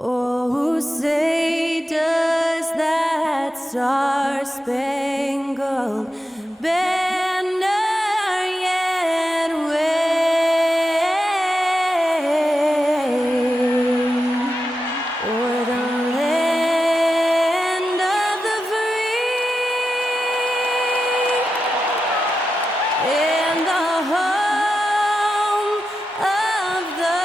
Oh, say does that star-spangled banner yet wave o'er the land of the free and the home of the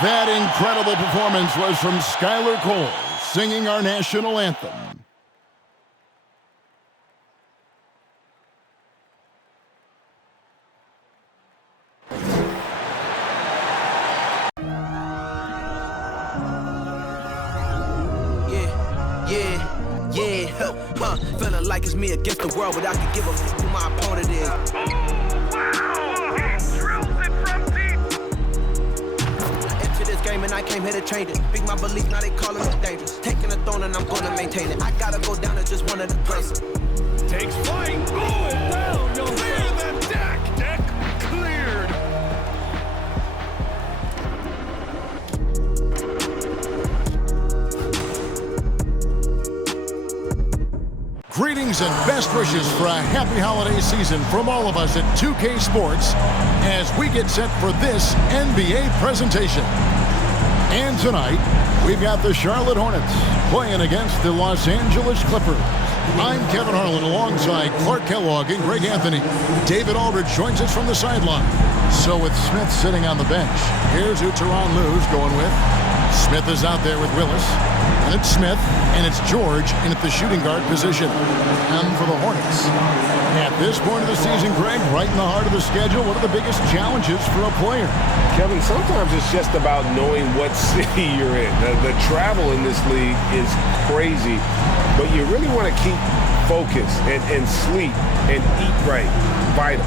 That incredible performance was from Skylar Cole, singing our national anthem. Feeling like it's me against the world, but I can give a fuck who my opponent is. And I came here to change it. Big my belief, now they calling it dangerous. Taking the throne and I'm gonna maintain it. I gotta go down to just one of the greatest. Takes flight, going down, you'll clear the deck. Deck cleared. Greetings and best wishes for a happy holiday season from all of us at 2K Sports as we get set for this NBA presentation. And tonight, we've got the Charlotte Hornets playing against the Los Angeles Clippers. I'm Kevin Harlan alongside Clark Kellogg and Greg Anthony. David Aldridge joins us from the sideline. So with Smith sitting on the bench, here's who Tyronn Lue's going with. Smith is out there with Willis. And it's Smith, and it's George in at the shooting guard position. And for the Hornets. At this point of the season, Greg, right in the heart of the schedule, what are the biggest challenges for a player? Kevin, sometimes it's just about knowing what city you're in. The travel in this league is crazy, but you really want to keep focus and sleep and eat right. Vital.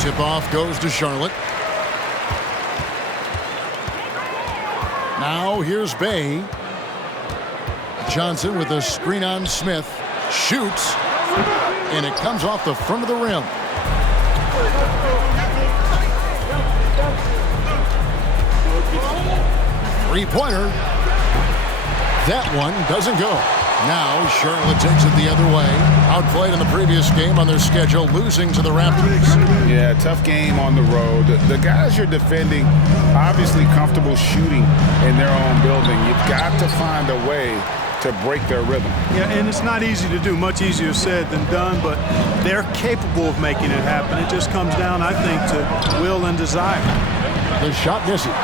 Tip-off goes to Charlotte. Now here's Bay. Johnson with a screen on Smith. Shoots. And it comes off the front of the rim. Three-pointer. That one doesn't go. Now Charlotte takes it the other way. Outplayed in the previous game on their schedule, losing to the Raptors. Yeah, tough game on the road. The guys you're defending, obviously comfortable shooting in their own building. You've got to find a way to break their rhythm. Yeah, and it's not easy to do. Much easier said than done, but they're capable of making it happen. It just comes down, I think, to will and desire. The shot misses.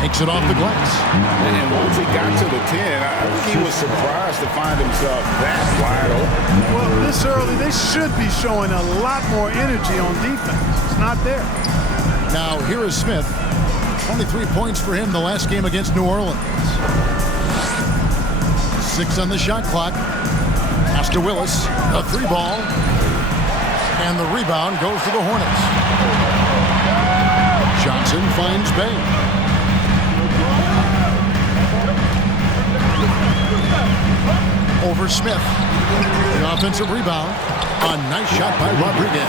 Makes it off the glass. And once he got to the 10, I think he was surprised to find himself that wide open. Well, this early, they should be showing a lot more energy on defense. It's not there. Now, here is Smith. 23 points for him the last game against New Orleans. 6 on the shot clock. Pass to Willis. A 3-ball. And the rebound goes to the Hornets. Johnson finds Bay. Over Smith. The offensive rebound. A nice shot by Rodriguez.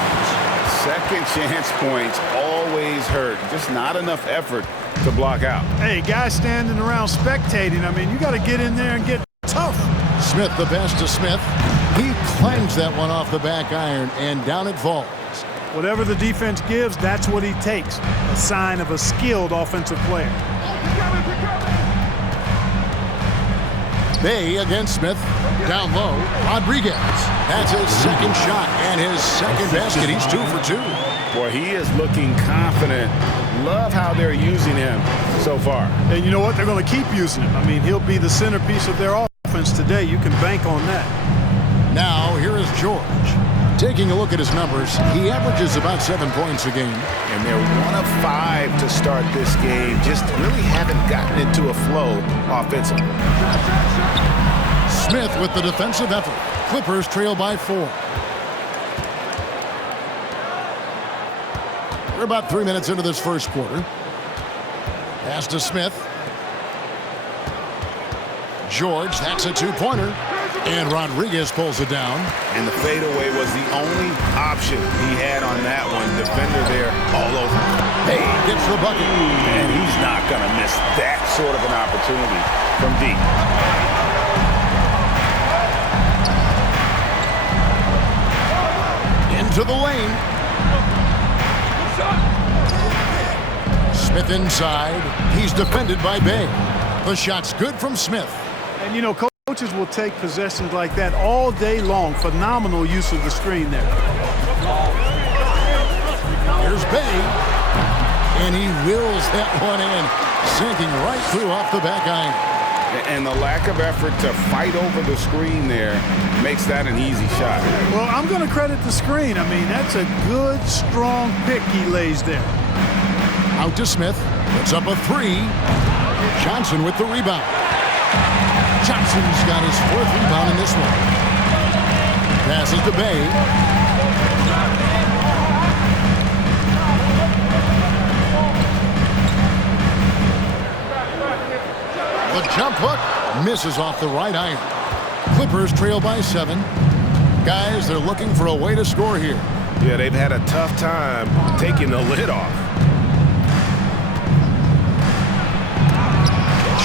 Second chance points always hurt. Just not enough effort to block out. Hey, guys standing around spectating, I mean, you got to get in there and get tough. Smith the pass to Smith. He clangs that one off the back iron, and down it falls. Whatever the defense gives, that's what he takes. A sign of a skilled offensive player. Bay against Smith. Down low. Rodriguez. That's his second shot and his second basket. He's 2 for 2. Boy, he is looking confident. Love how they're using him so far. And you know what? They're going to keep using him. I mean, he'll be the centerpiece of their offense today. You can bank on that. Now, here is George. Taking a look at his numbers, he averages about 7 points a game. And they're 1 of 5 to start this game. Just really haven't gotten into a flow offensively. Smith with the defensive effort. Clippers trail by 4. We're about 3 minutes into this first quarter. Pass to Smith. George, that's a two-pointer. And Rodriguez pulls it down. And the fadeaway was the only option he had on that one. Defender there all over. Hey, gets the bucket. And he's not going to miss that sort of an opportunity from deep. Into the lane. Smith inside. He's defended by Bay. The shot's good from Smith. And, you know, coaches will take possessions like that all day long. Phenomenal use of the screen there. Here's Bay. And he wills that one in, sinking right through off the back iron. And the lack of effort to fight over the screen there makes that an easy shot. Well, I'm going to credit the screen. I mean, that's a good, strong pick he lays there. Out to Smith. Puts up a three. Johnson with the rebound. Johnson's got his fourth rebound in this one. Passes to Bay. The jump hook misses off the right iron. Clippers trail by 7. Guys, they're looking for a way to score here. Yeah, they've had a tough time taking the lid off.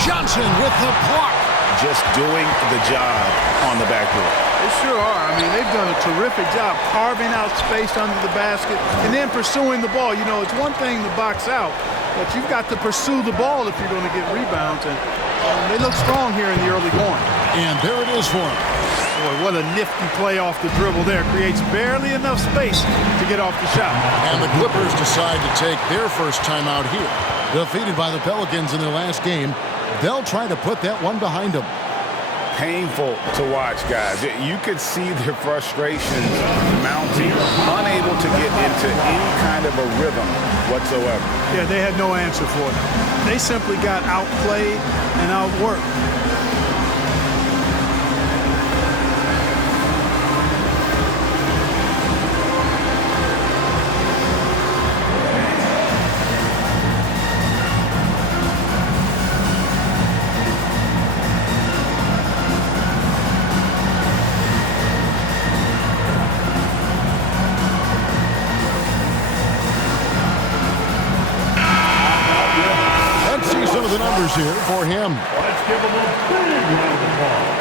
Johnson with the block. Just doing the job on the backboard. They sure are. I mean, they've done a terrific job carving out space under the basket and then pursuing the ball. You know, it's one thing to box out, but you've got to pursue the ball if you're going to get rebounds. And they look strong here in the early going. And there it is for him. Boy, what a nifty play off the dribble there. Creates barely enough space to get off the shot. And the Clippers decide to take their first time out here. Defeated by the Pelicans in their last game, they'll try to put that one behind them. Painful to watch, guys. You could see their frustrations mounting, unable to get into any kind of a rhythm whatsoever. Yeah, they had no answer for it. They simply got outplayed and outworked. Here for him. Let's give him a big round of applause.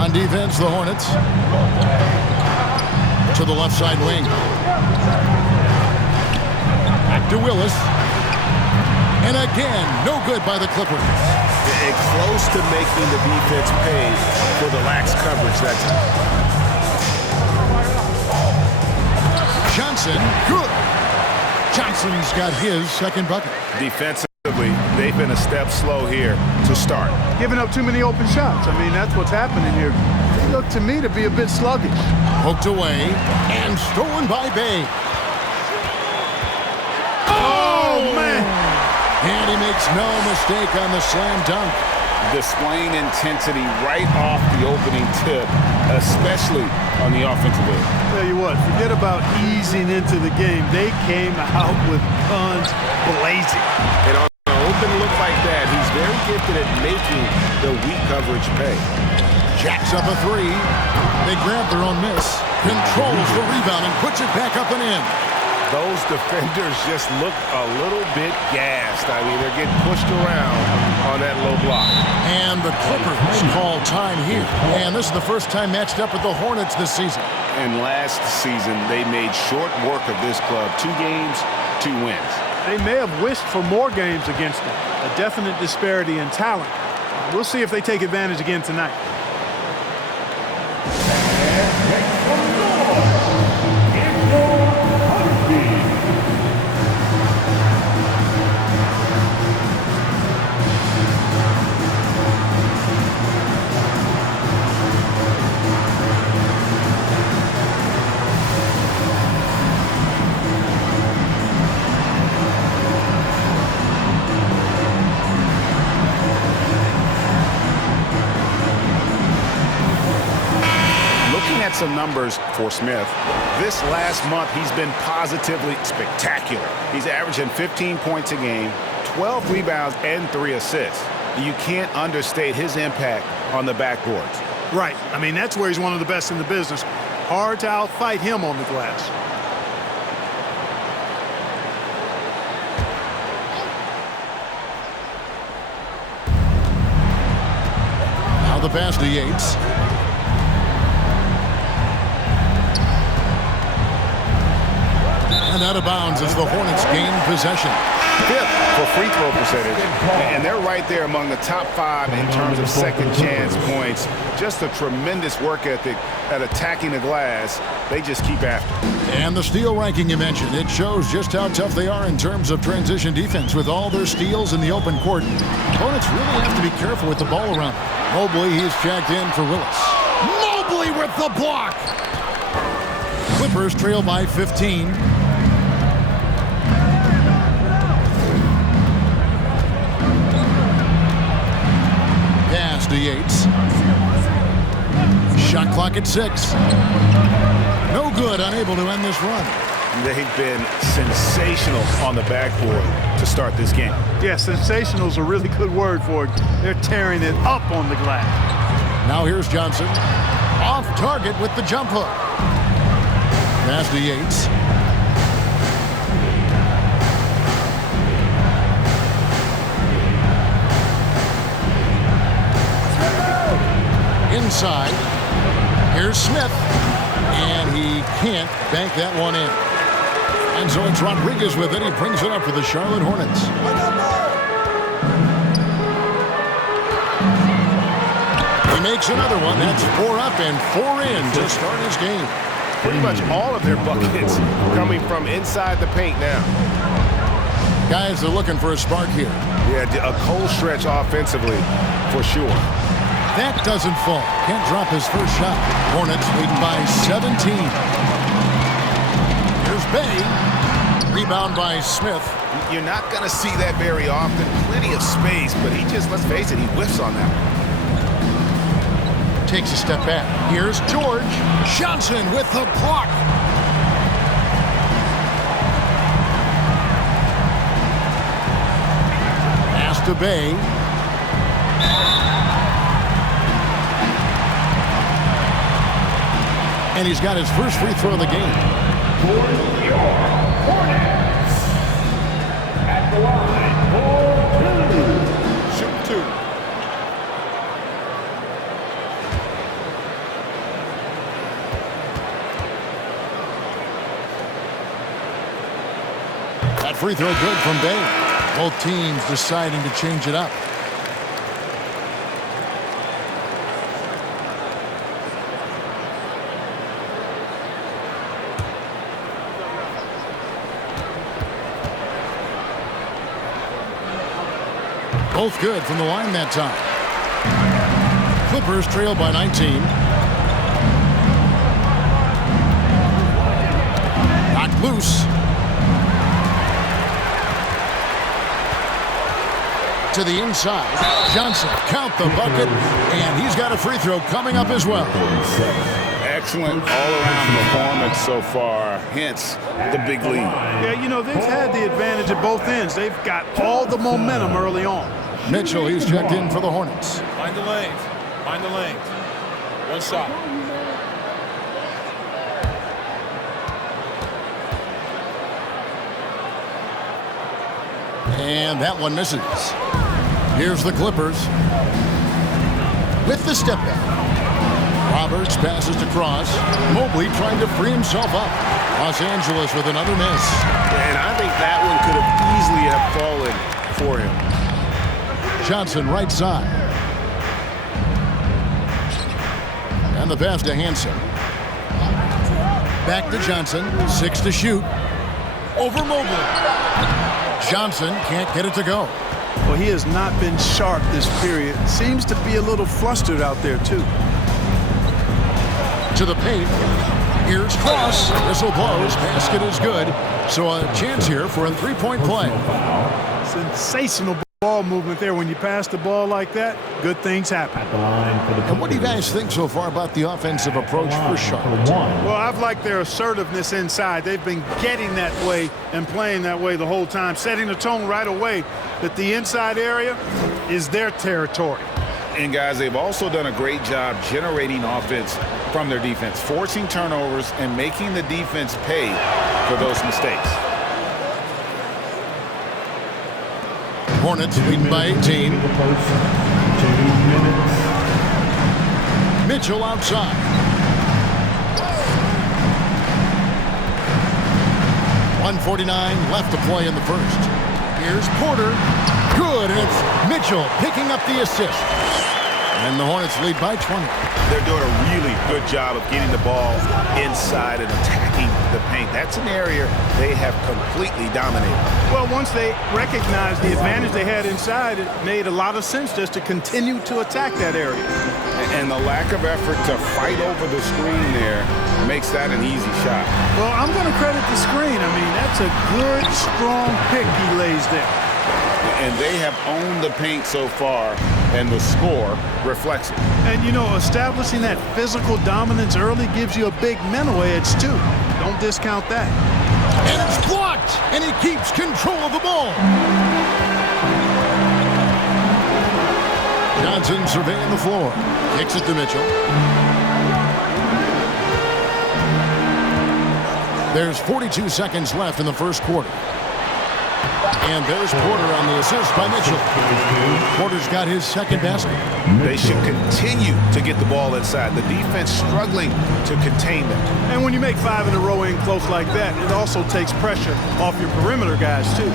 On defense, the Hornets. To the left side wing. Back to Willis. And again, no good by the Clippers. And close to making the defense pay for the lax coverage that time. Johnson, good. Johnson's got his second bucket. Defensively, they've been a step slow here to start. Giving up too many open shots. I mean, that's what's happening here. They look to me to be a bit sluggish. Poked away and stolen by Bay. And he makes no mistake on the slam dunk. Displaying intensity right off the opening tip, especially on the offensive end. Tell you what, forget about easing into the game. They came out with guns blazing. And on an open look like that, he's very gifted at making the weak coverage pay. Jacks up a three. They grab their own miss. Controls the rebound and puts it back up and in. Those defenders just look a little bit gassed. I mean, they're getting pushed around on that low block. And the Clippers call time here. And this is the first time matched up with the Hornets this season. And last season, they made short work of this club. 2 games, 2 wins. They may have wished for more games against them. A definite disparity in talent. We'll see if they take advantage again tonight. some numbers for Smith. This last month, he's been positively spectacular. He's averaging 15 points a game, 12 rebounds, and 3 assists. You can't understate his impact on the backboards. Right. I mean, that's where he's one of the best in the business. Hard to outfight him on the glass. Now the pass to Yates. And out of bounds as the Hornets gain possession. 5th for free throw percentage, and they're right there among the top 5 in terms of second chance points. Just a tremendous work ethic at attacking the glass. They just keep after. And the steal ranking you mentioned, it shows just how tough they are in terms of transition defense with all their steals in the open court. Opponents really have to be careful with the ball around. Mobley, he's checked in for Willis. Mobley with the block. Clippers trail by 15. Pass to Yates. Shot clock at 6. No good, unable to end this run. They've been sensational on the backboard to start this game. Yeah, sensational is a really good word for it. They're tearing it up on the glass. Now here's Johnson. Off target with the jump hook. Pass to Yates. Inside. Here's Smith. And he can't bank that one in. And so it's Rodriguez with it. He brings it up for the Charlotte Hornets. He makes another one. That's 4 up and 4 in to start his game. Pretty much all of their buckets coming from inside the paint now. Guys are looking for a spark here. Yeah, a cold stretch offensively for sure. That doesn't fall. Can't drop his first shot. Hornets leading by 17. Here's Bay. Rebound by Smith. You're not going to see that very often. Plenty of space, but he just, let's face it, he whiffs on that. Takes a step back. Here's George. Johnson with the block. Pass to Bay. And he's got his first free throw of the game. For your Hornets. At the line for 2. Shoot 2. That free throw good from Bay. Both teams deciding to change it up. Both good from the line that time. Clippers trail by 19. Knocked loose. To the inside. Johnson, count the bucket, and he's got a free throw coming up as well. Excellent all-around performance so far, hence the big lead. Yeah, you know, they've had the advantage at both ends. They've got all the momentum early on. Mitchell, he's checked in for the Hornets. Find the lanes. Find the lanes. One shot. And that one misses. Here's the Clippers. With the step back. Roberts passes to Cross. Mobley trying to free himself up. Los Angeles with another miss. And I think that one could have easily have fallen for him. Johnson right side. And the pass to Hansen. Back to Johnson. 6 to shoot. Over Mobley. Johnson can't get it to go. Well, he has not been sharp this period. Seems to be a little flustered out there, too. To the paint. Here's Cross. Whistle blows. Basket is good. So a chance here for a three-point play. Sensational. ball movement there. When you pass the ball like that, good things happen. And what do you guys think so far about the offensive approach for Charlotte? Well, I've liked their assertiveness inside. They've been getting that way and playing that way the whole time, setting the tone right away that the inside area is their territory. And guys, they've also done a great job generating offense from their defense, forcing turnovers and making the defense pay for those mistakes. Hornets leading by 18. Mitchell outside. .149 left to play in the first. Here's Porter. Good, and it's Mitchell picking up the assist. And the Hornets lead by 20. They're doing a really good job of getting the ball inside and attacking the paint. That's an area they have completely dominated. Well, once they recognized the advantage they had inside, it made a lot of sense just to continue to attack that area. And the lack of effort to fight over the screen there makes that an easy shot. Well, I'm going to credit the screen. I mean, that's a good, strong pick he lays there. And they have owned the paint so far, and the score reflects it. And, you know, establishing that physical dominance early gives you a big mental edge, too. Don't discount that. And it's blocked, and he keeps control of the ball. Johnson surveying the floor. Kicks it to Mitchell. There's 42 seconds left in the first quarter. And there's Porter on the assist by Mitchell. Porter's got his second basket. They should continue to get the ball inside. The defense struggling to contain them. And when you make 5 in a row in close like that, it also takes pressure off your perimeter guys, too.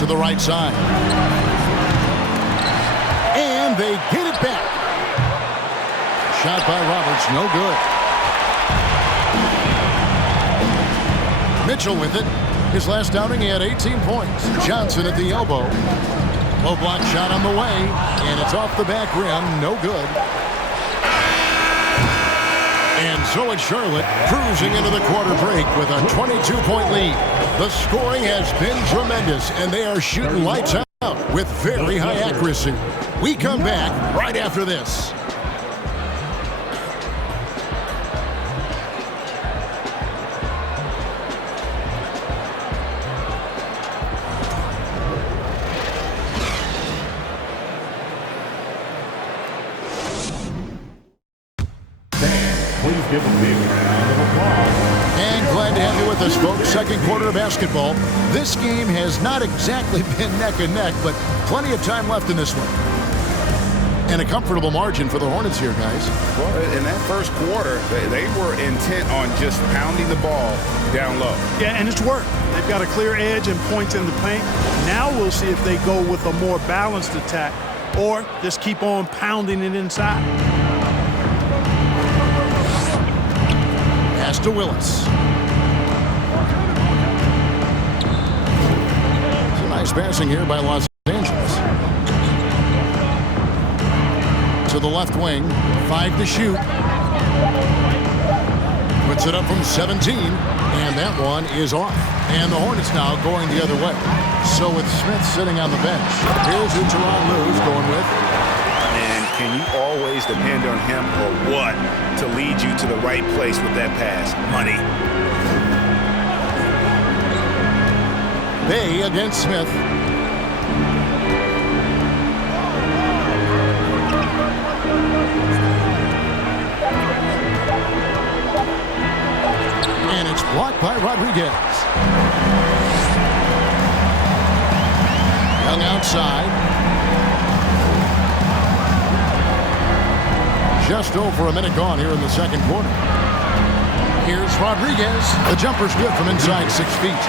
To the right side. And they get it back. Shot by Roberts, no good. Mitchell with it. His last outing, he had 18 points. Johnson at the elbow. Low block shot on the way, and it's off the back rim. No good. And so it's Charlotte cruising into the quarter break with a 22-point lead. The scoring has been tremendous, and they are shooting lights out with very high accuracy. We come back right after this. Please give a big round of applause. And glad to have you with us, folks. Second quarter of basketball. This game has not exactly been neck and neck, but plenty of time left in this one. And a comfortable margin for the Hornets here, guys. Well, in that first quarter, they were intent on just pounding the ball down low. Yeah, and it's worked. They've got a clear edge and points in the paint. Now we'll see if they go with a more balanced attack or just keep on pounding it inside. Pass to Willis. It's a nice passing here by Los Angeles. To the left wing, 5 to shoot. Puts it up from 17, and that one is off. And the Hornets now going the other way. So with Smith sitting on the bench, here's who Teron Lue's going with. And can you always depend on him or what to lead you to the right place with that pass? Money. Bay against Smith. And it's blocked by Rodriguez. Young outside. Just over a minute gone here in the second quarter. Here's Rodriguez. The jumper's good from inside 6 feet.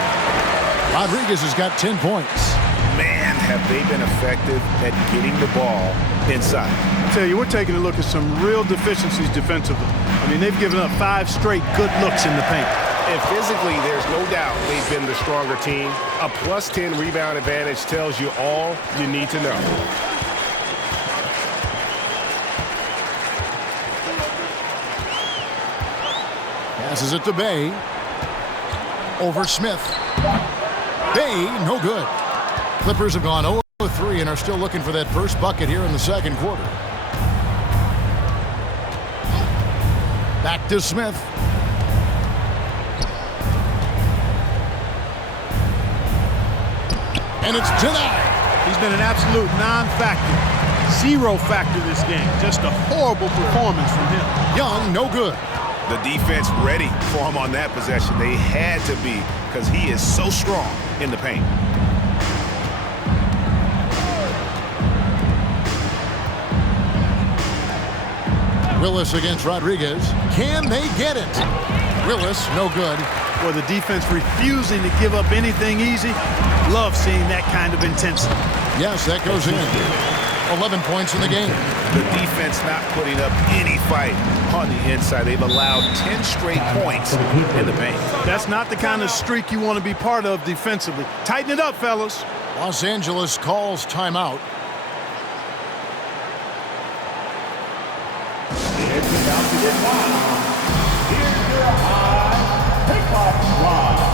Rodriguez has got 10 points. Man, have they been effective at getting the ball inside. I tell you, we're taking a look at some real deficiencies defensively. I mean, they've given up 5 straight good looks in the paint. And physically, there's no doubt they've been the stronger team. A plus 10 rebound advantage tells you all you need to know. Passes it to Bay. Over Smith. Bay, no good. Clippers have gone 0-3 and are still looking for that first bucket here in the second quarter. Back to Smith. And it's denied. He's been an absolute non-factor. Zero factor this game. Just a horrible performance from him. Young, no good. The defense ready for him on that possession. They had to be because he is so strong in the paint. Willis against Rodriguez. Can they get it? Willis, no good. For the defense refusing to give up anything easy. Love seeing that kind of intensity. Yes, that goes in. 11 points in the game. The defense not putting up any fight on the inside. They've allowed 10 straight points in the paint. That's not the kind of streak you want to be part of defensively. Tighten it up, fellas. Los Angeles calls timeout. It's about to get wild. Here's your high pickoff line.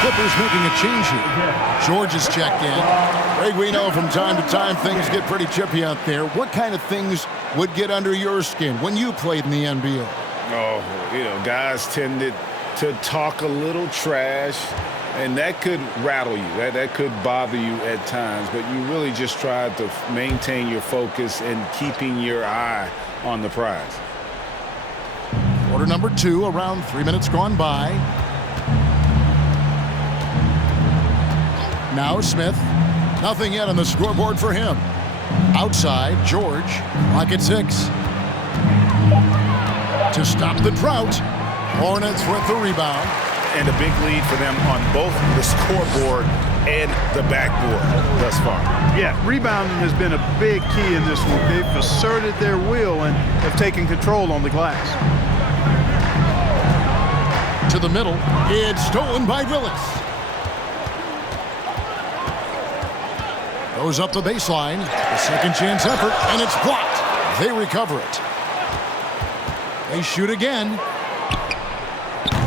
Clippers making a change here. George is checked in. Greg, we know from time to time things get pretty chippy out there. What kind of things would get under your skin when you played in the NBA? Oh, guys tended to talk a little trash, and that could rattle you. That could bother you at times, but you really just tried to maintain your focus and keeping your eye on the prize. Quarter number 2, around 3 minutes gone by. Now Smith. Nothing yet on the scoreboard for him. Outside, George. Clock at 6. To stop the drought. Hornets with the rebound. And a big lead for them on both the scoreboard and the backboard thus far. Yeah, rebounding has been a big key in this one. They've asserted their will and have taken control on the glass. To the middle. It's stolen by Willis. Goes up the baseline. A second chance effort, and it's blocked. They recover it. They shoot again.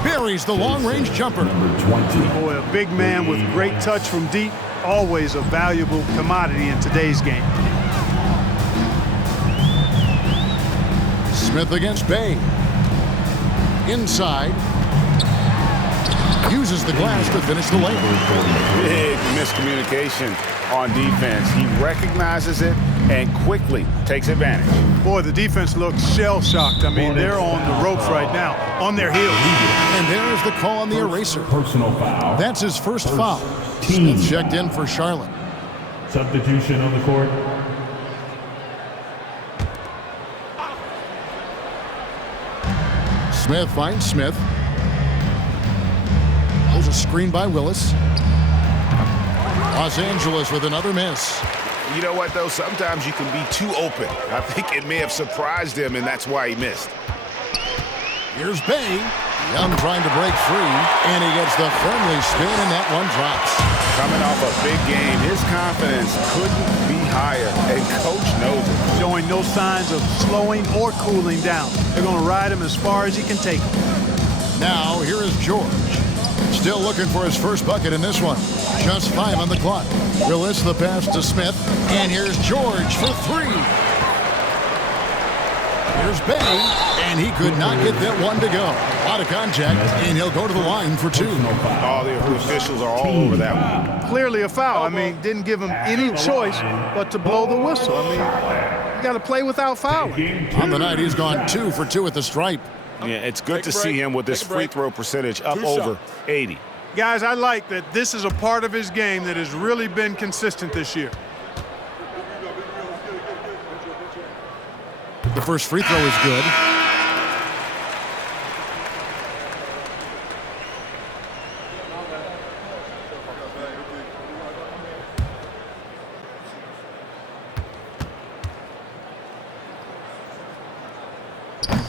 Buries the long-range jumper. Number 20. Boy, a big man with great touch from deep. Always a valuable commodity in today's game. Smith against Bay. Inside. Uses the glass to finish the lane. Big miscommunication on defense. He recognizes it and quickly takes advantage. Boy, the defense looks shell-shocked. I mean, they're on the ropes right now, on their heels. And there's the call on the eraser. Personal foul. That's his first foul. Smith checked in for Charlotte. Substitution on the court. Smith finds Smith. There's a screen by Willis. Los Angeles with another miss. You know what, though? Sometimes you can be too open. I think it may have surprised him, and that's why he missed. Here's Bay. Young trying to break free, and he gets the friendly spin, and that one drops. Coming off a big game, his confidence couldn't be higher, and Coach knows it. Showing no signs of slowing or cooling down. They're going to ride him as far as he can take him. Now, here is George. Still looking for his first bucket in this one. Just 5 on the clock. Willis the pass to Smith. And here's George for 3. Here's Bay. And he could not get that one to go. A lot of contact. And he'll go to the line for 2. All the officials are all over that one. Clearly a foul. I mean, didn't give him any choice but to blow the whistle. I mean, you got to play without fouling. On the night, he's gone 2 for 2 at the stripe. Yeah, it's good to see him with this free throw percentage up over 80. Guys, I like that this is a part of his game that has really been consistent this year. The first free throw is good.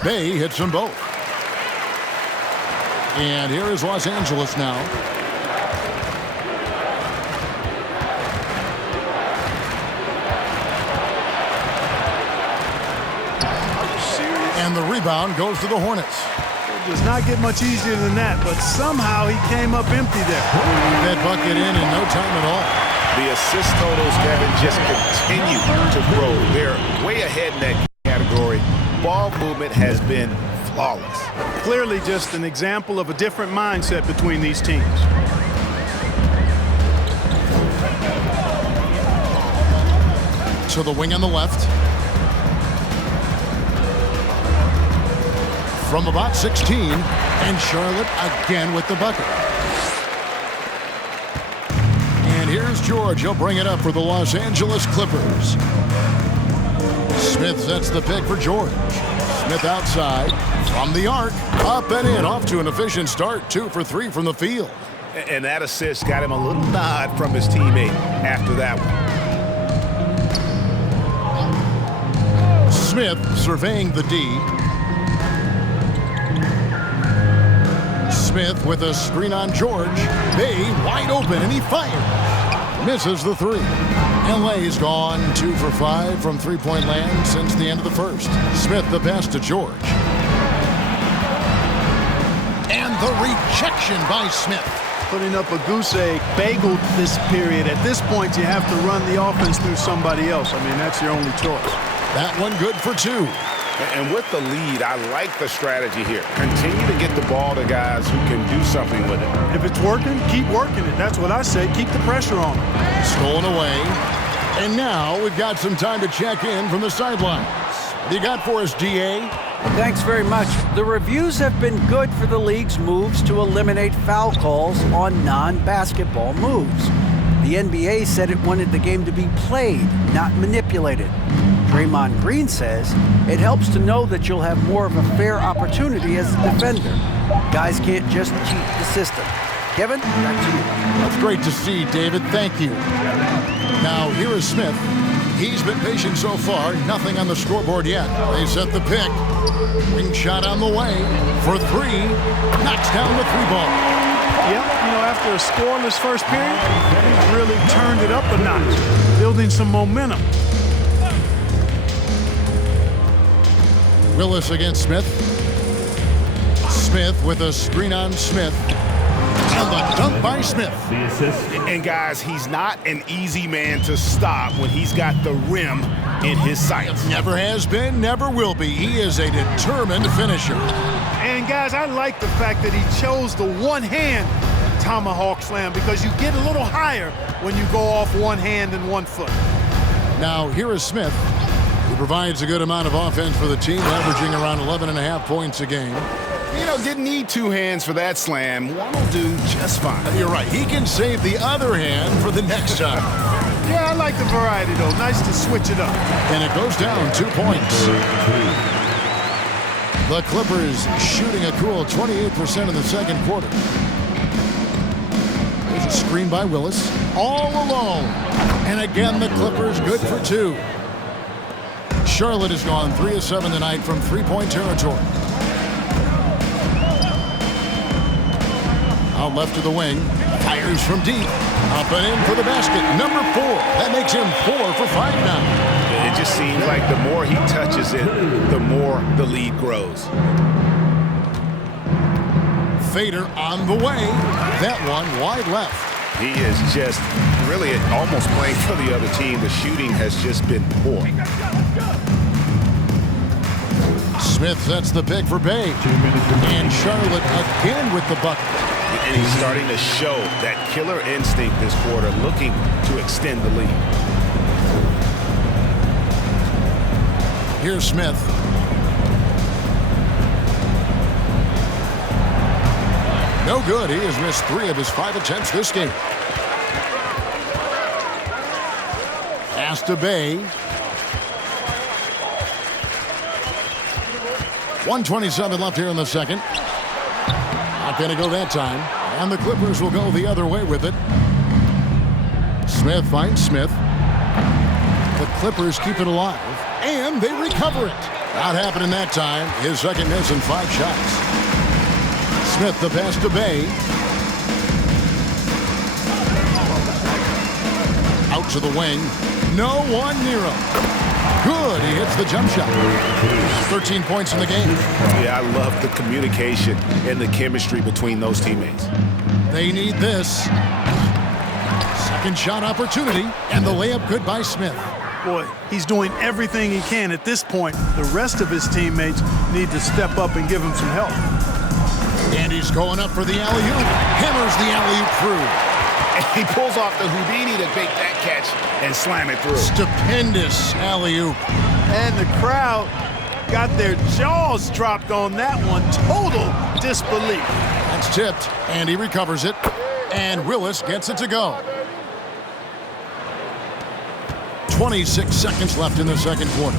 Bay hits them both. And here is Los Angeles now. And the rebound goes to the Hornets. It does not get much easier than that, but somehow he came up empty there. That bucket in no time at all. The assist totals, Kevin, just continue to grow. They're way ahead in that category. Ball movement has been flawless. Clearly just an example of a different mindset between these teams. To the wing on the left. From about 16, and Charlotte again with the bucket. And here's George. He'll bring it up for the Los Angeles Clippers. Smith sets the pick for George. Smith outside, from the arc, up and in, off to an efficient start, 2 for 3 from the field. And that assist got him a little nod from his teammate after that one. Smith surveying the D. Smith with a screen on George. Bay wide open, and he fires. Misses the 3. LA's gone 2 for 5 from three-point land since the end of the first. Smith the pass to George. And the rejection by Smith. Putting up a goose egg, bageled this period. At this point, you have to run the offense through somebody else. I mean, that's your only choice. That one good for 2. And with the lead, I like the strategy here. Continue to get the ball to guys who can do something with it. If it's working, keep working it. That's what I say. Keep the pressure on them. Stolen away. And now we've got some time to check in from the sidelines. What do you got for us, DA? Thanks very much. The reviews have been good for the league's moves to eliminate foul calls on non-basketball moves. The NBA said it wanted the game to be played, not manipulated. Draymond Green says it helps to know that you'll have more of a fair opportunity as a defender. Guys can't just cheat the system. Kevin, back to you. That's great to see, David. Thank you. Now, here is Smith. He's been patient so far. Nothing on the scoreboard yet. They set the pick. Wing shot on the way for 3. Knocks down the 3 ball. Yep, after a scoreless first period, he's really turned it up a notch, building some momentum. Willis against Smith. Smith with a screen on Smith. And the dunk by Smith. And guys, he's not an easy man to stop when he's got the rim in his sights. Never has been, never will be. He is a determined finisher. And guys, I like the fact that he chose the one-hand tomahawk slam because you get a little higher when you go off one hand and 1 foot. Now, here is Smith. He provides a good amount of offense for the team, averaging around 11.5 points a game. Didn't need 2 hands for that slam. One will do just fine. You're right. He can save the other hand for the next time. Yeah, I like the variety, though. Nice to switch it up. And it goes down 2 points. The Clippers shooting a cool 28% in the second quarter. There's a screen by Willis. All alone. And again, the Clippers good for 2. Charlotte has gone 3 of 7 tonight from three-point territory. Out left to the wing. Fires from deep. Up and in for the basket. Number 4. That makes him 4 for 5 now. It just seems like the more he touches it, the more the lead grows. Fader on the way. That one wide left. He is just really almost playing for the other team. The shooting has just been poor. Smith sets the pick for Bay. And Charlotte again with the bucket. And he's starting to show that killer instinct this quarter, looking to extend the lead. Here's Smith. No good. He has missed 3 of his 5 attempts this game. Pass to Bay. 1:27 left here in the second. Not going to go that time. And the Clippers will go the other way with it. Smith finds Smith. The Clippers keep it alive. And they recover it. Not happening that time. His second miss in 5 shots. Smith the pass to Bay. Out to the wing. No one near him. Good. He hits the jump shot. 13 points in the game. Yeah, I love the communication and the chemistry between those teammates. They need this. Second shot opportunity, and the layup good by Smith. Boy, he's doing everything he can at this point. The rest of his teammates need to step up and give him some help. And he's going up for the alley-oop. Hammers the alley-oop through. And he pulls off the Houdini to make that catch and slam it through. Stupendous alley-oop. And the crowd got their jaws dropped on that one. Total disbelief. That's tipped, and he recovers it. And Willis gets it to go. 26 seconds left in the second quarter.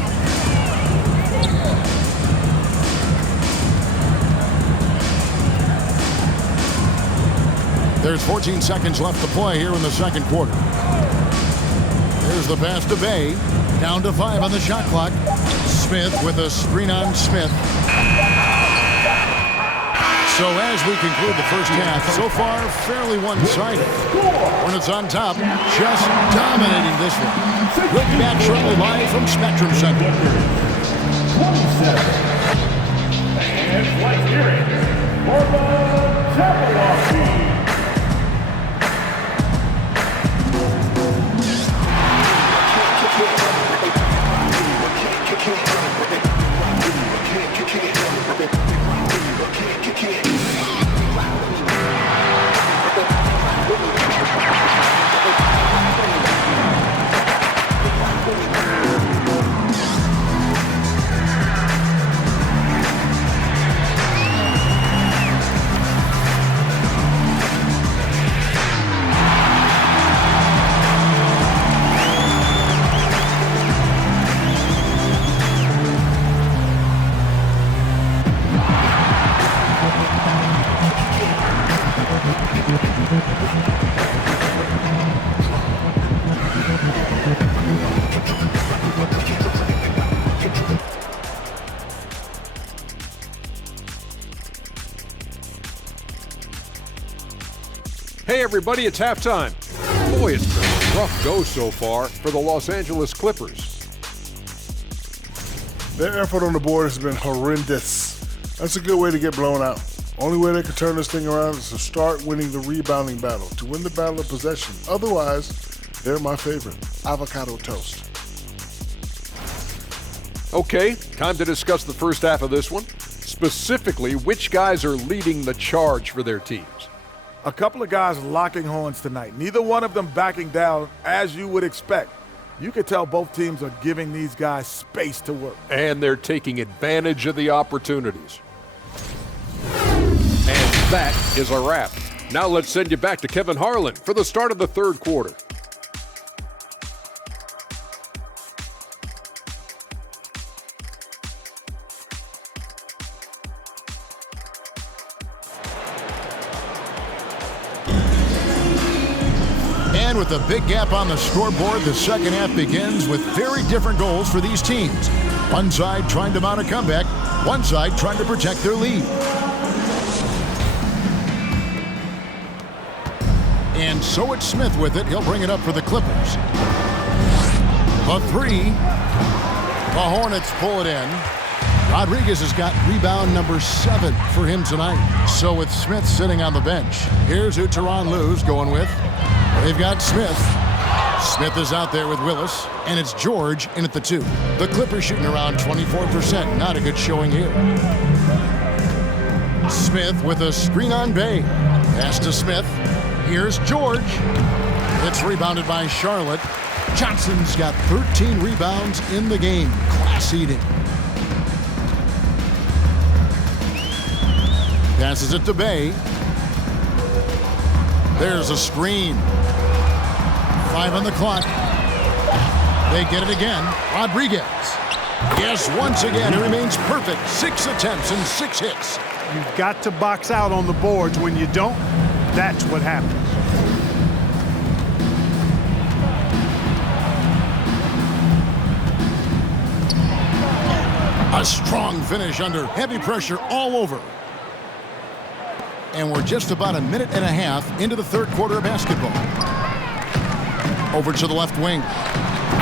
There's 14 seconds left to play here in the second quarter. There's the pass to Bay. Down to 5 on the shot clock. Smith with a screen on Smith. So as we conclude the first half, so far fairly one-sided. Hornets on top, just dominating this one. We'll be back shortly live from Spectrum Center. 27. And flight hearing for the Jabberwocky. Hey everybody, it's halftime. Boy, it's been a rough go so far for the Los Angeles Clippers. Their effort on the board has been horrendous. That's a good way to get blown out. Only way they can turn this thing around is to start winning the rebounding battle, to win the battle of possession. Otherwise, they're my favorite, avocado toast. Okay, time to discuss the first half of this one. Specifically, which guys are leading the charge for their teams? A couple of guys locking horns tonight. Neither one of them backing down, as you would expect. You could tell both teams are giving these guys space to work. And they're taking advantage of the opportunities. And that is a wrap. Now let's send you back to Kevin Harlan for the start of the third quarter. And with a big gap on the scoreboard, the second half begins with very different goals for these teams. One side trying to mount a comeback, one side trying to protect their lead. And so it's Smith with it. He'll bring it up for the Clippers. A three. The Hornets pull it in. Rodriguez has got rebound number 7 for him tonight. So with Smith sitting on the bench, here's who Tyronn Lue's going with. They've got Smith. Smith is out there with Willis, and it's George in at the 2. The Clippers shooting around 24%. Not a good showing here. Smith with a screen on Bay. Pass to Smith. Here's George. It's rebounded by Charlotte. Johnson's got 13 rebounds in the game. Class eating. Passes it to Bay. There's a screen. 5 on the clock. They get it again. Rodriguez. Yes, once again, it remains perfect. 6 attempts and 6 hits. You've got to box out on the boards. When you don't, that's what happens. A strong finish under heavy pressure all over. And we're just about a minute and a half into the third quarter of basketball. Over to the left wing.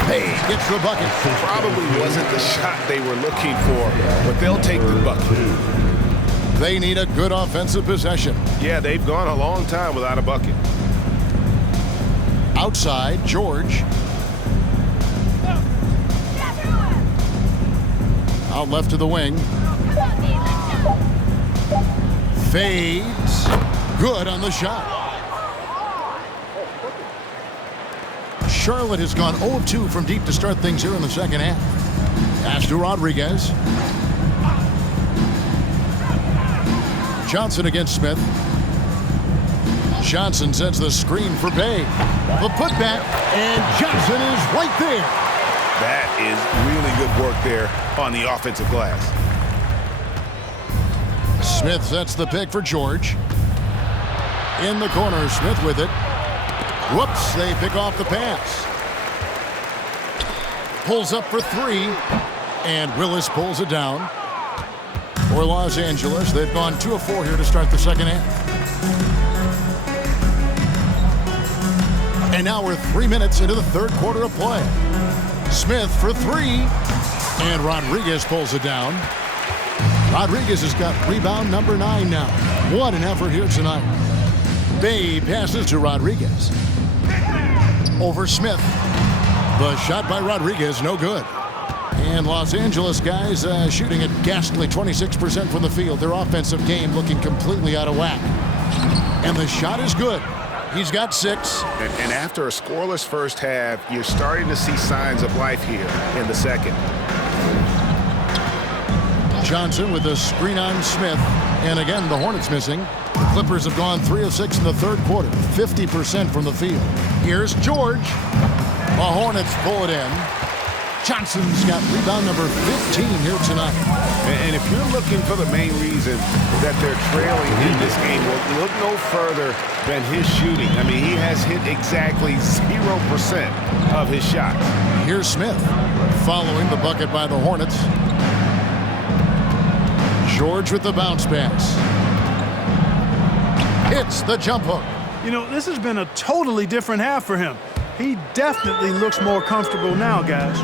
Hey, gets the bucket. Probably wasn't the shot they were looking for, but they'll take the bucket. They need a good offensive possession. Yeah, they've gone a long time without a bucket. Outside, George. Out left to the wing. Fades. Good on the shot. Charlotte has gone 0 of 2 from deep to start things here in the second half. Pass to Rodriguez. Johnson against Smith. Johnson sets the screen for Bay. The putback, and Johnson is right there. That is really good work there on the offensive glass. Smith sets the pick for George. In the corner, Smith with it. Whoops, they pick off the pass. Pulls up for three, and Willis pulls it down. For Los Angeles, they've gone 2 of 4 here to start the second half. And now we're 3 minutes into the third quarter of play. Smith for three, and Rodriguez pulls it down. Rodriguez has got rebound number 9 now. What an effort here tonight. Bay passes to Rodriguez. Over Smith. The shot by Rodriguez, no good. And Los Angeles guys shooting at ghastly 26% from the field. Their offensive game looking completely out of whack. And the shot is good. He's got 6. And after a scoreless first half, you're starting to see signs of life here in the second. Johnson with a screen on Smith. And again, the Hornets missing. The Clippers have gone 3 of 6 in the third quarter, 50% from the field. Here's George. The Hornets pull it in. Johnson's got rebound number 15 here tonight. And if you're looking for the main reason that they're trailing in this game, well, look no further than his shooting. I mean, he has hit exactly 0% of his shots. Here's Smith following the bucket by the Hornets. George with the bounce pass. Hits the jump hook. You know, this has been a totally different half for him. He definitely looks more comfortable now, guys.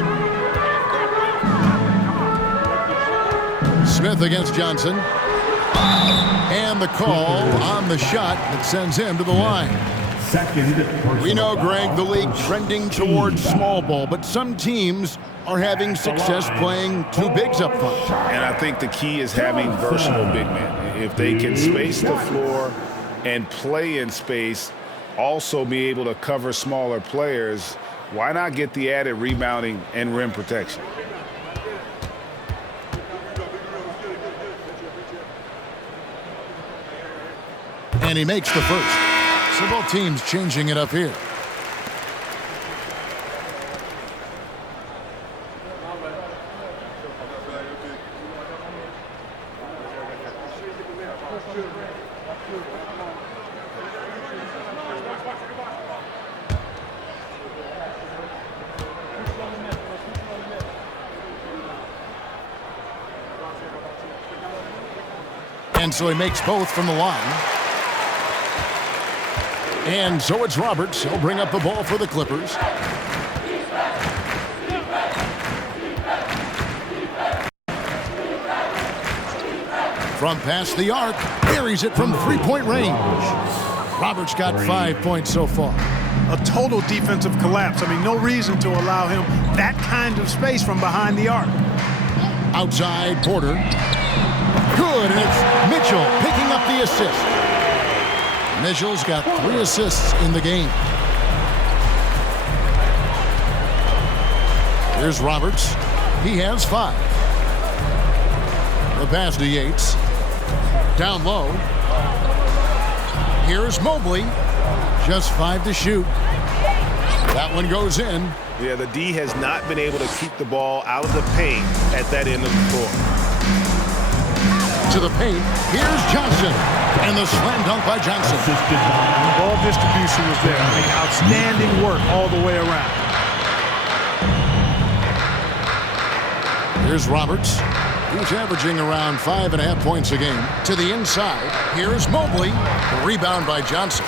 Smith against Johnson. And the call on the shot that sends him to the line. We know, Greg, the league trending towards small ball, but some teams are having success playing 2 bigs up front. And I think the key is having versatile big men. If they can space the floor and play in space, also be able to cover smaller players, why not get the added rebounding and rim protection? And he makes the first. So both teams changing it up here. And so he makes both from the line. And so it's Roberts. He'll bring up the ball for the Clippers. From past the arc, buries it from 3-point range. Roberts got 5 points so far. A total defensive collapse. I mean, no reason to allow him that kind of space from behind the arc. Outside, Porter. Good, and it's Mitchell picking up the assist. Mitchell's got 3 assists in the game. Here's Roberts. He has 5. The pass to Yates. Down low. Here's Mobley. Just 5 to shoot. That one goes in. Yeah, the D has not been able to keep the ball out of the paint at that end of the floor. To the paint. Here's Johnson. And the slam dunk by Johnson. Ball distribution was there. I mean, outstanding work all the way around. Here's Roberts. He's averaging around 5.5 points a game. To the inside, here's Mobley. The rebound by Johnson.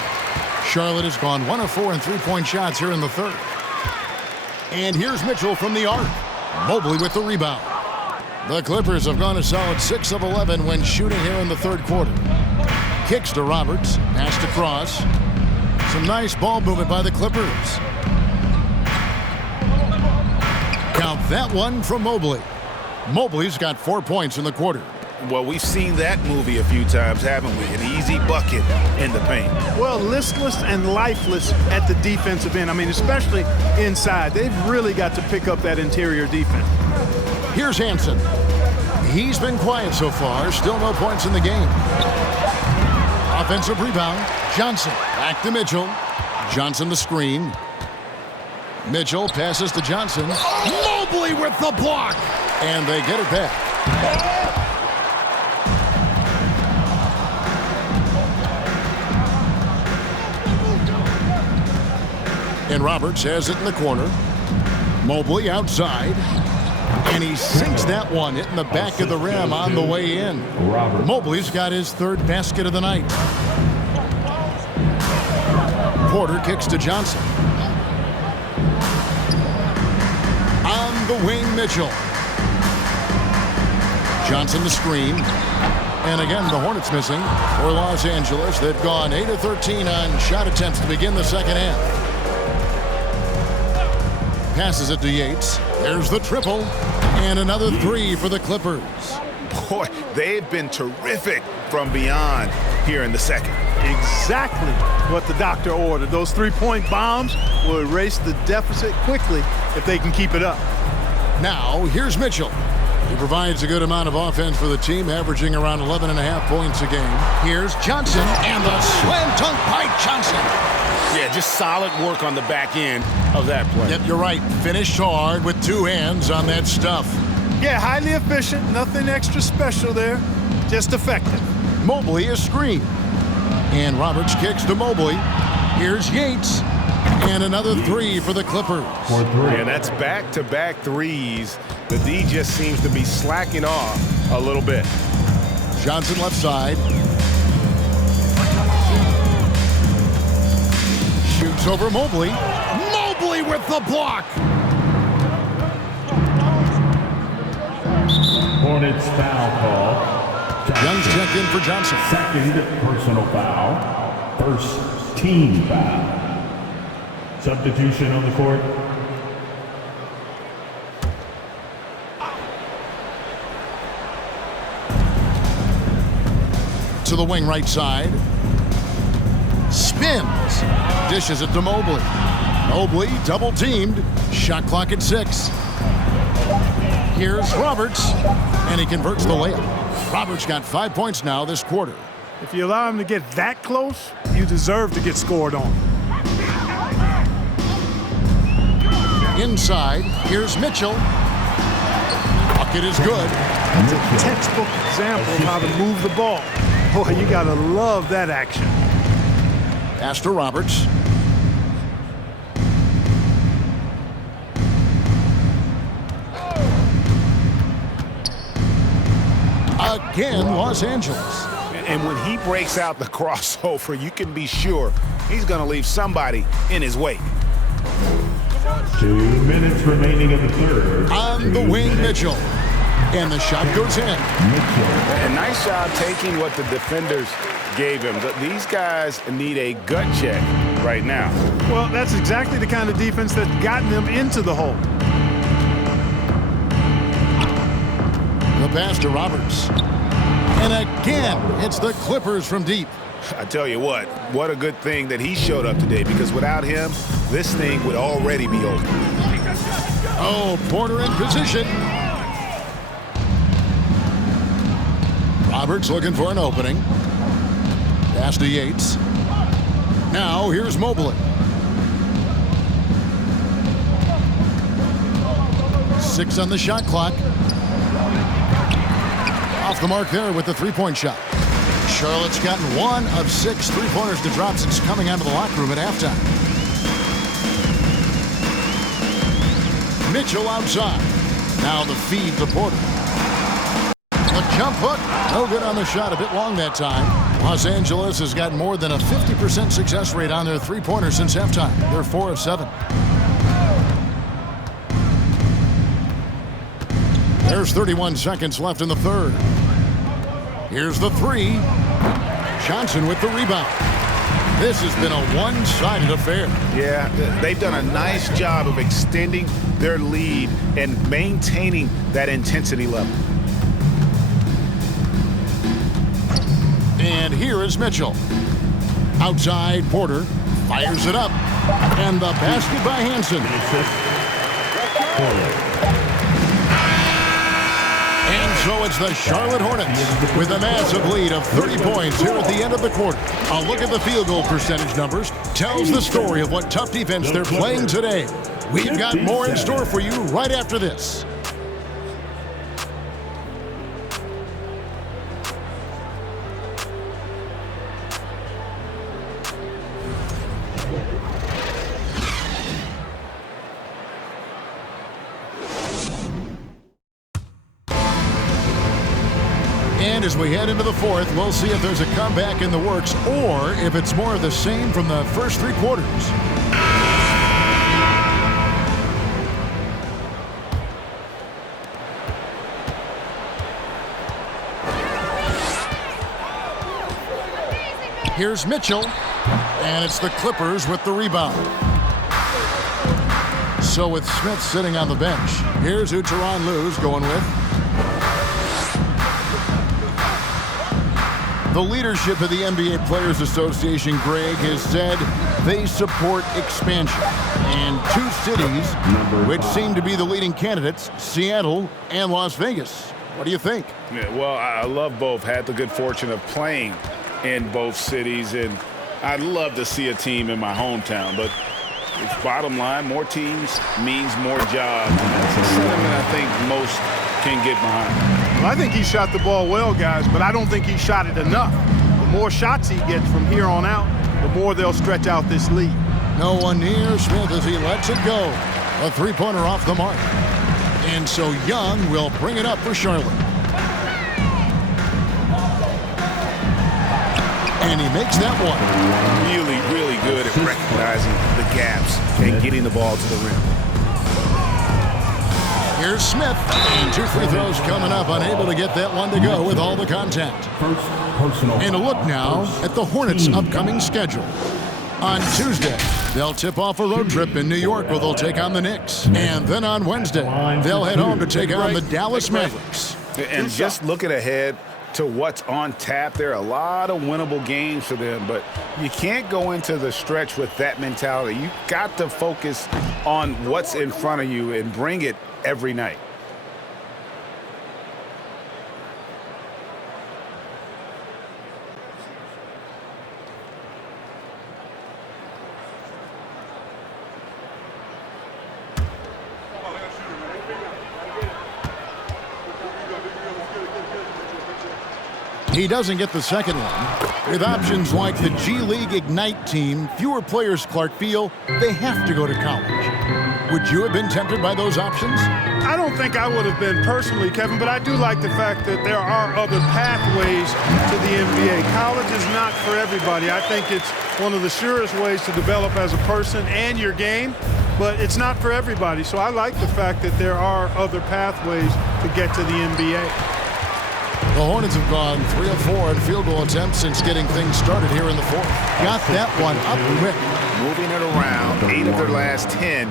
Charlotte has gone 1 of 4 in three-point shots here in the third. And here's Mitchell from the arc. Mobley with the rebound. The Clippers have gone a solid 6 of 11 when shooting here in the third quarter. Kicks to Roberts, passed across. Some nice ball movement by the Clippers. Count that one from Mobley. Mobley's got 4 points in the quarter. Well, we've seen that movie a few times, haven't we? An easy bucket in the paint. Well, listless and lifeless at the defensive end. I mean, especially inside. They've really got to pick up that interior defense. Here's Hansen. He's been quiet so far. Still no points in the game. Offensive rebound. Johnson back to Mitchell. Johnson the screen. Mitchell passes to Johnson. Mobley with the block. And they get it back. And Roberts has it in the corner. Mobley outside. And he sinks that one, hitting the back of the rim on the way in. Mobley's got his third basket of the night. Porter kicks to Johnson. On the wing, Mitchell. Johnson the screen. And again, the Hornets missing for Los Angeles. They've gone 8 of 13 on shot attempts to begin the second half. Passes it to Yates. There's the triple. And another three for the Clippers. Boy, they've been terrific from beyond here in the second. Exactly what the doctor ordered. Those three-point bombs will erase the deficit quickly if they can keep it up. Now, here's Mitchell. He provides a good amount of offense for the team, averaging around 11.5 points a game. Here's Johnson, and the slam dunk by Johnson. Yeah, just solid work on the back end of that play. Yep, you're right. Finished hard with two hands on that stuff. Yeah, highly efficient. Nothing extra special there. Just effective. Mobley is screened. And Roberts kicks to Mobley. Here's Yates. And another three for the Clippers. And that's back-to-back threes. The D just seems to be slacking off a little bit. Johnson left side. Shoots over Mobley. Mobley with the block. Hornets foul call. Young's checked in for Johnson. Second personal foul. First team foul. Substitution on the court. To the wing right side. Spins. Dishes it to Mobley. Mobley double teamed. Shot clock at 6. Here's Roberts. And he converts the layup. Roberts got 5 points now this quarter. If you allow him to get that close, you deserve to get scored on. Inside, here's Mitchell. Bucket is good. That's a textbook example of how to move the ball. Boy, you gotta love that action. Pass to Roberts. Again, Los Angeles. And when he breaks out the crossover, you can be sure he's going to leave somebody in his wake. 2 minutes remaining in the third. On the wing, Mitchell. And the shot goes in. And nice job taking what the defenders gave him. These guys need a gut check right now. Well, that's exactly the kind of defense that's gotten them into the hole. The pass to Roberts. And again, it's the Clippers from deep. I tell you what a good thing that he showed up today, because without him, this thing would already be over. Oh, Porter in position. Roberts looking for an opening. Pass to Yates. Now here's Mobley. 6 on the shot clock. Off the mark there with the three-point shot. Charlotte's gotten 1 of 6 three-pointers to drop since coming out of the locker room at halftime. Mitchell outside. Now the feed to Porter. The jump hook, no good on the shot, a bit long that time. Los Angeles has got more than a 50% success rate on their three-pointers since halftime. They're 4 of 7. There's 31 seconds left in the third. Here's the three. Johnson with the rebound. This has been a one-sided affair. Yeah, they've done a nice job of extending their lead and maintaining that intensity level. And here is Mitchell. Outside, Porter fires it up. And the basket by Hansen. And so it's the Charlotte Hornets with a massive lead of 30 points here at the end of the quarter. A look at the field goal percentage numbers tells the story of what tough defense they're playing today. We've got more in store for you right after this. And as we head into the fourth, we'll see if there's a comeback in the works or if it's more of the same from the first three quarters. Here's Mitchell, and it's the Clippers with the rebound. So with Smith sitting on the bench, here's who Tyronn Lue's going with. The leadership of the NBA Players Association, Greg, has said they support expansion. And two cities which seem to be the leading candidates, Seattle and Las Vegas. What do you think? Yeah, well, I love both. Had the good fortune of playing in both cities, and I'd love to see a team in my hometown. But bottom line, more teams means more jobs. That's a sentiment I think most can get behind. Well, I think he shot the ball well, guys, but I don't think he shot it enough. The more shots he gets from here on out, the more they'll stretch out this lead. No one near Smith as he lets it go. A three-pointer off the mark. And so Young will bring it up for Charlotte. And he makes that one. Really, really good at recognizing the gaps and getting the ball to the rim. Here's Smith, and two free throws coming up, unable to get that one to go with all the contact. And a look now at the Hornets' upcoming schedule. On Tuesday, they'll tip off a road trip in New York where they'll take on the Knicks. And then on Wednesday, they'll head home to take on the Dallas Mavericks. And just looking ahead to what's on tap, there are a lot of winnable games for them, but you can't go into the stretch with that mentality. You've got to focus on what's in front of you and bring it every night. He doesn't get the second one. With options like the G League Ignite team, fewer players, Clark, feel they have to go to college. Would you have been tempted by those options? I don't think I would have been personally, Kevin, but I do like the fact that there are other pathways to the NBA. College is not for everybody. I think it's one of the surest ways to develop as a person and your game, but it's not for everybody. So I like the fact that there are other pathways to get to the NBA. The Hornets have gone 3 of 4 in field goal attempts since getting things started here in the fourth. Got that one up quick. Moving it around, 8 of their last 10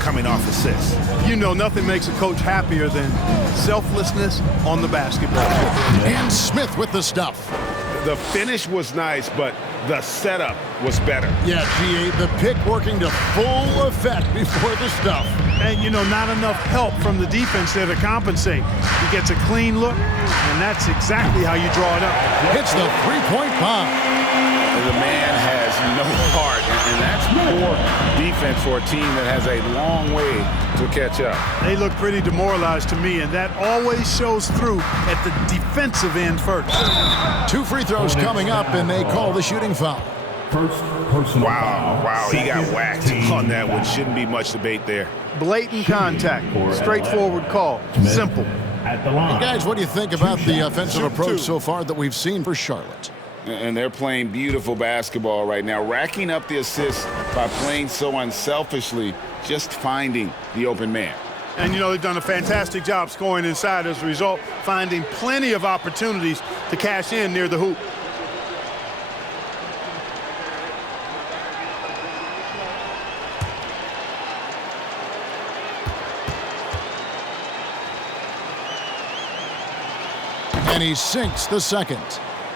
coming off assists. You know, nothing makes a coach happier than selflessness on the basketball court. And Smith with the stuff. The finish was nice, but the setup was better. Yeah, G8, the pick working to full effect before the stuff. And, you know, not enough help from the defense there to compensate. He gets a clean look, and that's exactly how you draw it up. Hits the three-point bomb. The man has no heart, and that's poor defense for a team that has a long way to catch up. They look pretty demoralized to me, and that always shows through at the defensive end first. 2 free throws coming up, and they call the shooting foul. Wow, he got whacked on that one. Shouldn't be much debate there. Blatant contact, straightforward call, simple. at the line. And guys, what do you think about the offensive approach so far that we've seen for Charlotte? And they're playing beautiful basketball right now, racking up the assists by playing so unselfishly, just finding the open man. And, you know, they've done a fantastic job scoring inside as a result, finding plenty of opportunities to cash in near the hoop. And he sinks the second.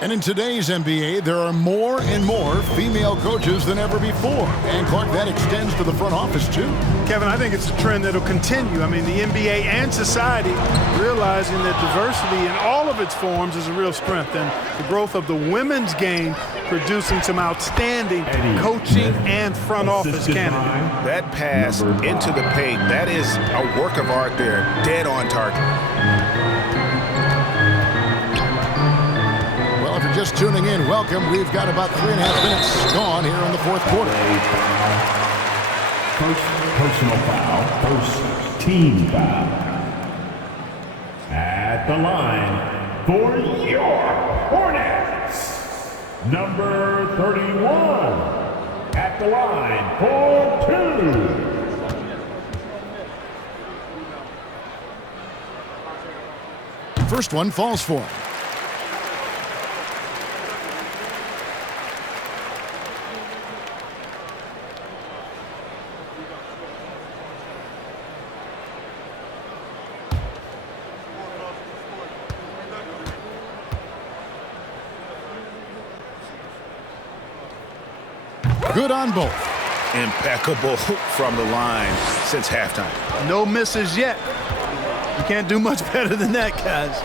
And in today's NBA, there are more and more female coaches than ever before. And, Clark, that extends to the front office, too. Kevin, I think it's a trend that will continue. I mean, the NBA and society realizing that diversity in all of its forms is a real strength. And the growth of the women's game producing some outstanding coaching and front office candidates. That pass into the paint, that is a work of art there, dead on target. Just tuning in, welcome. We've got about 3.5 minutes gone here in the fourth quarter. First personal foul, first team foul. At the line for your Hornets, number 31. At the line for 2. First one falls for him. Good on both. Impeccable from the line since halftime. No misses yet. You can't do much better than that, guys.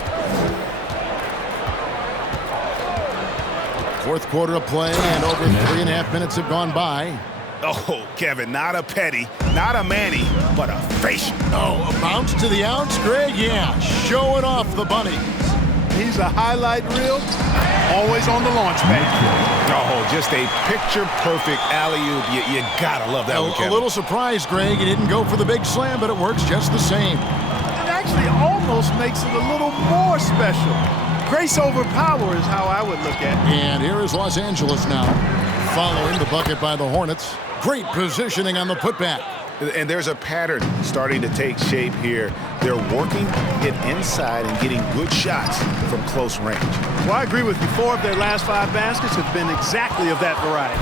Fourth quarter of play, and over 3.5 minutes have gone by. Oh, Kevin, not a petty, not a Manny, but a facial. Oh, a bounce to the ounce, Greg? Yeah, showing off the bunny. He's a highlight reel, always on the launch pad. Oh, just a picture-perfect alley-oop. You gotta love that one, Kevin. A little surprised, Greg. He didn't go for the big slam, but it works just the same. It actually almost makes it a little more special. Grace over power is how I would look at it. And here is Los Angeles now, following the bucket by the Hornets. Great positioning on the putback. And there's a pattern starting to take shape here. They're working it inside and getting good shots from close range. Well, I agree with you. 4 of their last 5 baskets have been exactly of that variety.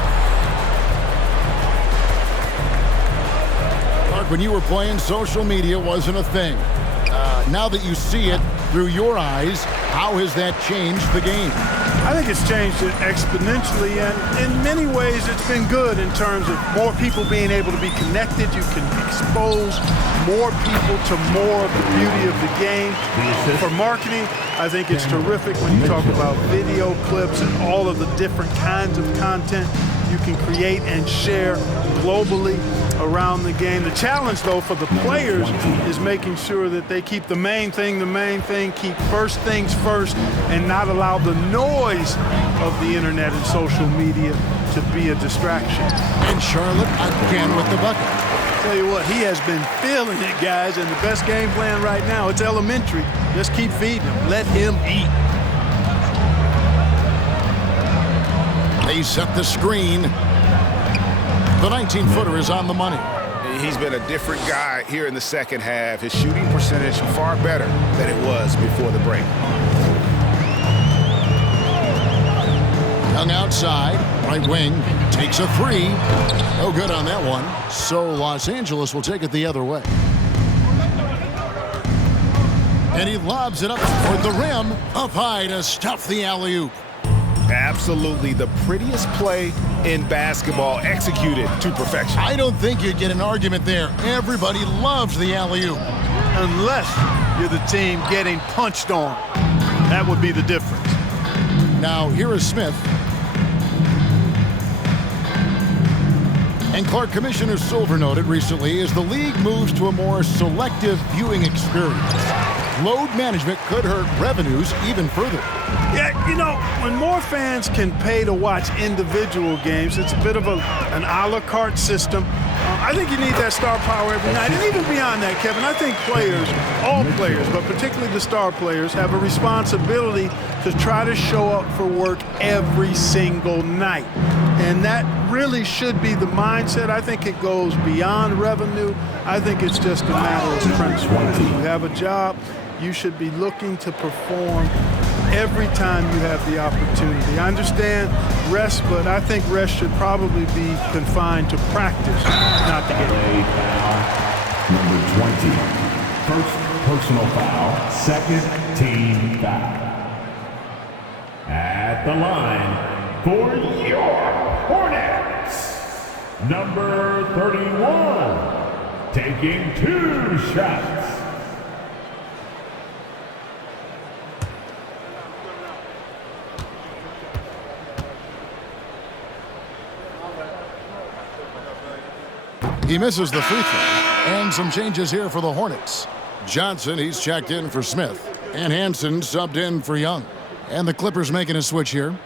Mark, when you were playing, social media wasn't a thing. Now that you see it through your eyes, how has that changed the game? I think it's changed it exponentially, and in many ways it's been good in terms of more people being able to be connected. You can expose more people to more of the beauty of the game. For marketing, I think it's terrific when you talk about video clips and all of the different kinds of content you can create and share globally around the game. The challenge, though, for the players is making sure that they keep the main thing, keep first things first, and not allow the noise of the internet and social media to be a distraction. And Charlotte again with the bucket. Tell you what, he has been feeling it, guys, and the best game plan right now, it's elementary. Just keep feeding him. Let him eat. They set the screen. The 19-footer is on the money. He's been a different guy here in the second half. His shooting percentage far better than it was before the break. Young outside, right wing, takes a 3. No good on that one. So Los Angeles will take it the other way. And he lobs it up toward the rim, up high to stuff the alley-oop. Absolutely the prettiest play in basketball, executed to perfection. I don't think you'd get an argument there. Everybody loves the alley-oop. Unless you're the team getting punched on. That would be the difference. Now, here is Smith. And Clark, Commissioner Silver noted recently, as the league moves to a more selective viewing experience, load management could hurt revenues even further. Yeah, you know, when more fans can pay to watch individual games, it's a bit of an a la carte system. I think you need that star power every night. And even beyond that, Kevin, I think players, all players, but particularly the star players, have a responsibility to try to show up for work every single night. And that really should be the mindset. I think it goes beyond revenue. I think it's just a matter of principle. If you have a job, you should be looking to perform every time you have the opportunity. I understand rest, but I think rest should probably be confined to practice, not to get Play foul number 20. First personal foul, second team foul. At the line for your Hornets, number 31, taking 2 shots. He misses the free throw. And some changes here for the Hornets. Johnson, he's checked in for Smith. And Hansen subbed in for Young. And the Clippers making a switch here.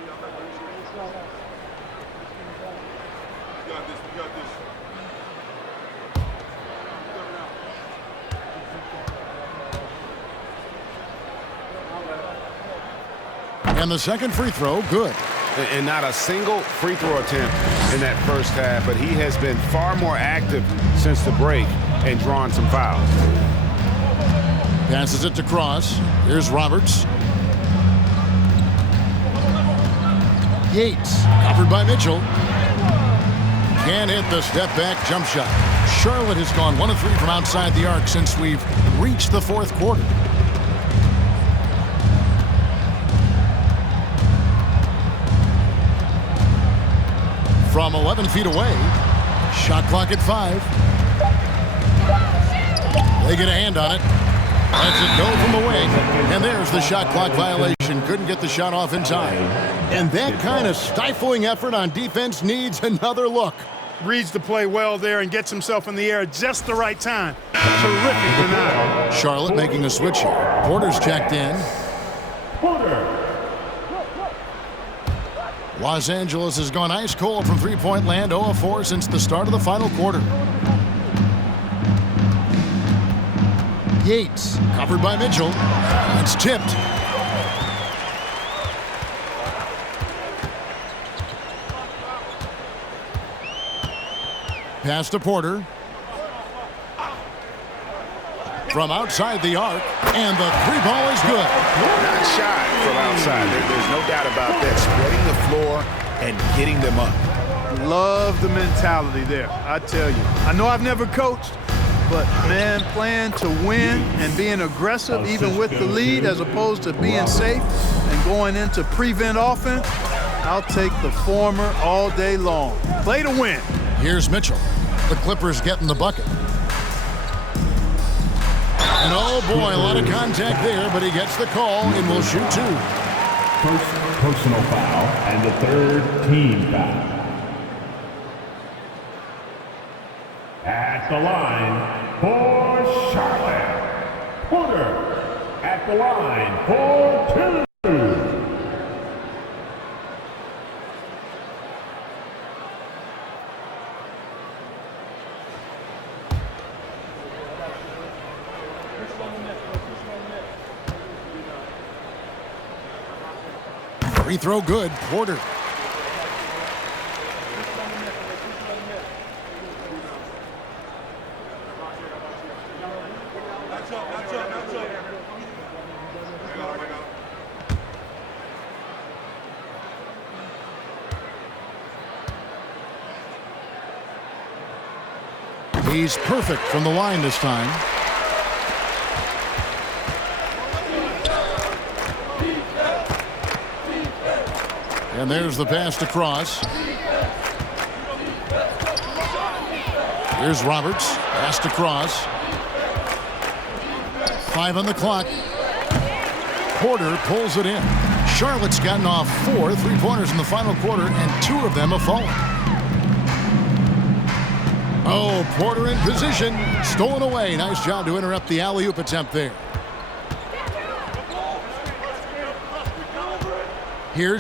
And the second free throw, good. And not a single free throw attempt in that first half, but he has been far more active since the break and drawn some fouls. Passes it to Cross. Here's Roberts. Yates, covered by Mitchell. Can't hit the step-back jump shot. Charlotte has gone 1 of 3 from outside the arc since we've reached the fourth quarter. From 11 feet away, shot clock at 5. They get a hand on it. Lets it go from the wing. And there's the shot clock violation. Couldn't get the shot off in time. And that kind of stifling effort on defense needs another look. Reads the play well there and gets himself in the air at just the right time. Terrific denial. Charlotte making a switch here. Porter's checked in. Porter. Los Angeles has gone ice cold from three-point land, 0 of 4 since the start of the final quarter. Yates, covered by Mitchell. It's tipped. Pass to Porter. From outside the arc, and the 3-ball is good. Not shot from outside. There's no doubt about that. Spreading the floor and getting them up. Love the mentality there, I tell you. I know I've never coached, but man, playing to win and being aggressive even with the lead as opposed to being safe and going into prevent offense, I'll take the former all day long. Play to win. Here's Mitchell. The Clippers getting the bucket. And oh boy, a lot of contact there, but he gets the call and will shoot 2. First personal foul and the third team foul. At the line for Charlotte, Porter. At the line for 2. Free throw good. Porter. He's perfect from the line this time. And there's the pass to Cross. Here's Roberts. Pass to Cross. 5 on the clock. Porter pulls it in. Charlotte's gotten off 4 3-pointers in the final quarter, and 2 of them have fallen. Oh, Porter in position. Stolen away. Nice job to interrupt the alley-oop attempt there.